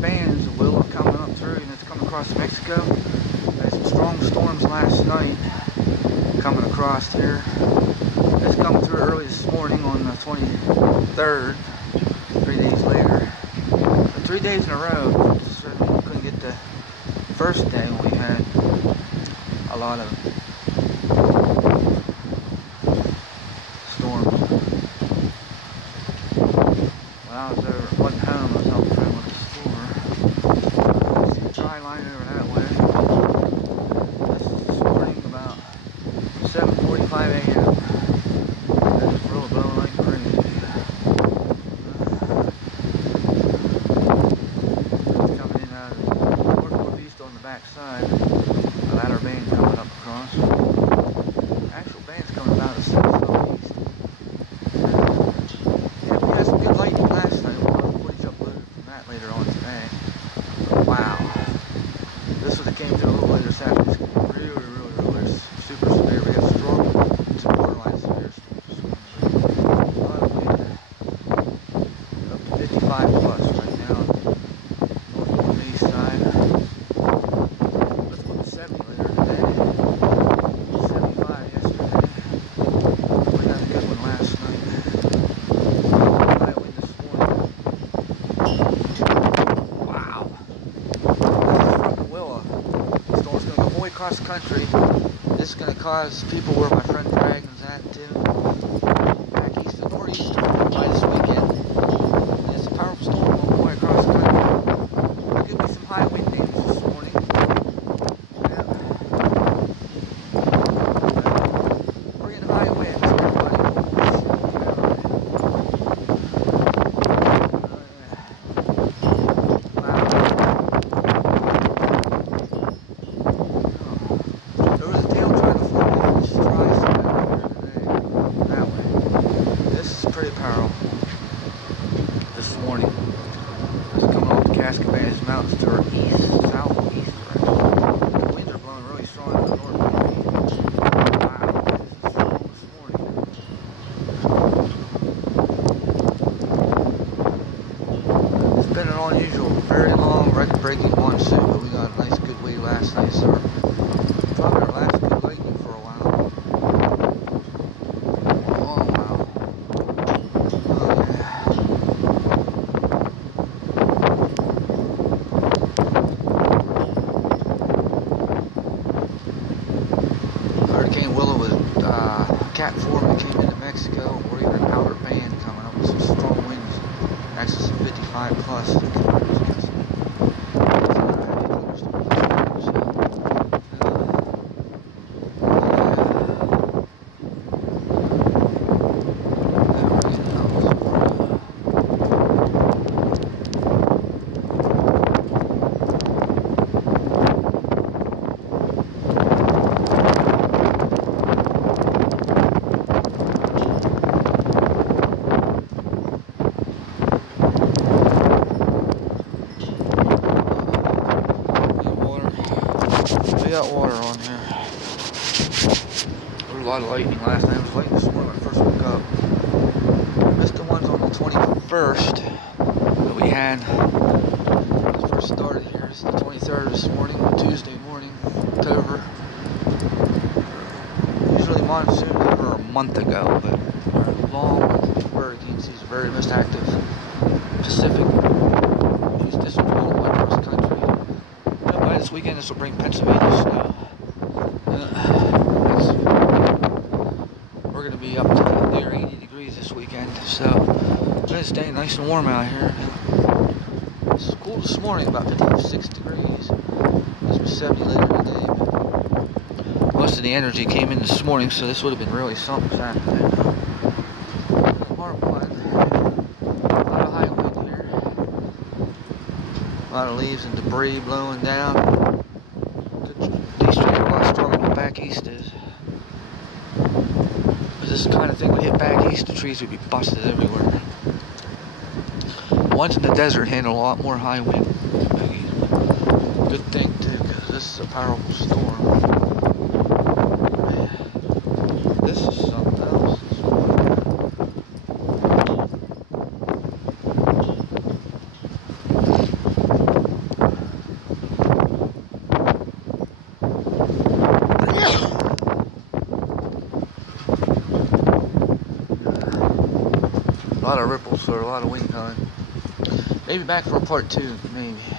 Bands of willa coming up through, and it's coming across Mexico. Had some strong storms last night coming across here. It's coming through early this morning on the 23rd, 3 days later. But 3 days in a row, certainly couldn't get the first day when we had a lot of storms. When I was over, wasn't home, I was helping a friend with the store. See the dry line over that way. This morning about 7:45 a.m. It was really blowing like crazy. Coming in out of the northeast on the back side. A ladder band coming up across. Actual band's coming about the southeast. Yeah, we had some good lightning last night. We'll have footage uploaded from that later on today. But wow. This one that came through a little later this afternoon. Really super severe. We have strong, it's borderline severe storms. A lot of wind. Up to 55 plus right now. Northeast side. Let's go to 70 later today. 75 yesterday. We had a good one last night. High wind this morning. Wow. This is from the willa. The storm's going to go all the way across the country. This is going to cause people where my friend Dragon's at too. Back east and northeast by this weekend. And it's a powerful storm all the way across the country. There'll give me some high wind damage this morning. Yeah. We're getting high winds, everybody. Wow. There was a tail trying to float off this dry side over here today. That way. This is pretty powerful. This morning. It's coming off the Cascabeas Mountains to our east, southeast direction. The winds are blowing really strong in the north. Wow, this is strong this morning. It's been an unusual, very long, record-breaking monsoon, but we got a nice good wave last night, so probably our last good lightning for a while. Oh wow. Oh yeah. Hurricane Willa was Cat 4 when it came into Mexico, and we're even an outer band coming up with some strong winds, actually some 55 plus. We got water on here. There was a lot of lightning last night. It was lightning this morning when I first woke up. Missed the ones on the 21st that we had when we first started here. It's the 23rd this morning, Tuesday morning, October. Usually monsoon over a month ago, but long hurricane season, very most active Pacific. East District all the way across the country. By this weekend, this will bring Pennsylvania snow. We're going to be up to near 80 degrees this weekend, so it's staying nice and warm out here. It's cool this morning, about 56 degrees. This was 70 later today. Most of the energy came in this morning, so this would have been really something this afternoon. Hard one. A lot of high wind here. A lot of leaves and debris blowing down. These trees are a lot stronger than back east is. If this kind of thing would hit back east, the trees would be busted everywhere. Ones in the desert handle a lot more high wind. Good thing too, because this is a powerful storm. Man, this is something else. A lot of ripples or a lot of wind coming. Maybe back for part 2, maybe.